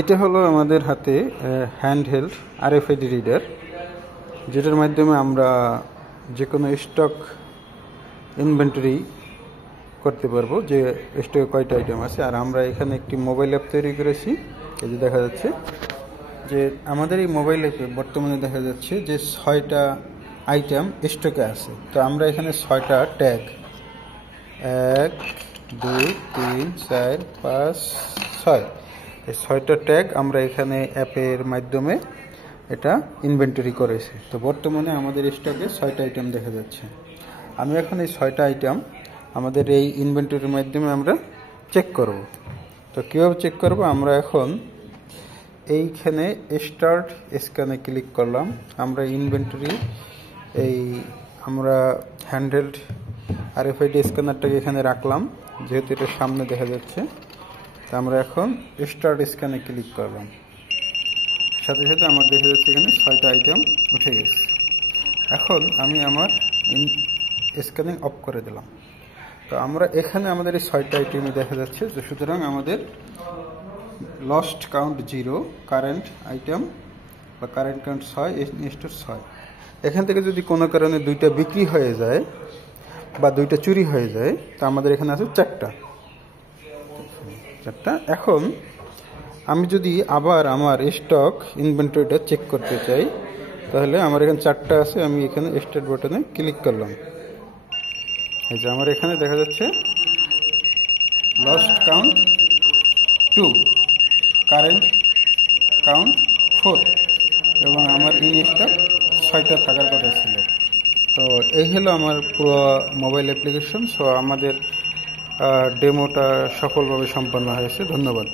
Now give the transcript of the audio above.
এটা হলো আমাদের হাতে হ্যান্ডহেল্ড আরএফআইডি রিডার, যেটার মাধ্যমে আমরা যে কোনো স্টক ইনভেন্টরি করতে পারবো, যে স্টকে কয়টা আইটেম আছে। আর আমরা এখানে একটি মোবাইল অ্যাপ তৈরি করেছি। এই যে দেখা যাচ্ছে যে আমাদের এই মোবাইল অ্যাপে বর্তমানে দেখা যাচ্ছে যে 6টা আইটেম স্টকে আছে। তো আমরা এখানে 6টা ট্যাগ 1 2 3 4 5 6 এই 6টা ট্যাগ আমরা এখানে অ্যাপের মাধ্যমে এটা ইনভেন্টরি করেছি। তো বর্তমানে আমাদের স্টকে 6টা আইটেম দেখা যাচ্ছে। আমি এখন এই 6টা আইটেম আমাদের এই ইনভেন্টরির মাধ্যমে আমরা চেক করব। তো কীভাবে চেক করব, আমরা এখন এইখানে স্টার্ট স্ক্যানে ক্লিক করলাম। আমরা ইনভেন্টরি আমরা হ্যান্ডহেল্ড আরএফআইডি স্ক্যানারটাকে এখানে রাখলাম, যেহেতু এটা সামনে দেখা যাচ্ছে। তো আমরা এখন স্টার্ট স্ক্যানে ক্লিক করলাম, সাথে সাথে আমার দেখা যাচ্ছে এখানে 6টা আইটেম উঠে গেছে। এখন আমি আমার স্ক্যানিং অফ করে দিলাম। তো আমরা এখানে আমাদের এই 6টা আইটেমই দেখা যাচ্ছে। তো সুতরাং আমাদের লস্ট কাউন্ট 0, কারেন্ট আইটেম বা কারেন্ট কাউন্ট 6, স্টোর 6। এখান থেকে যদি কোনো কারণে 2টা বিক্রি হয়ে যায় বা 2টা চুরি হয়ে যায়, তো আমাদের এখানে আছে 4টা। এখন আমি যদি আবার আমার স্টক ইনভেন্টরিটা চেক করতে চাই, তাহলে আমার এখানে 4টা আছে। আমি এখানে স্টার্ট বাটনে ক্লিক করলাম। এই যে আমার এখানে দেখা যাচ্ছে লস্ট কাউন্ট 2, কারেন্ট কাউন্ট 4 এবং আমার ইন স্টক 6টা থাকার কথা ছিল। তো এই হলো আমার পুরো মোবাইল অ্যাপ্লিকেশন। সো আমাদের ডেমোটা সফলভাবে সম্পন্ন হয়েছে। ধন্যবাদ।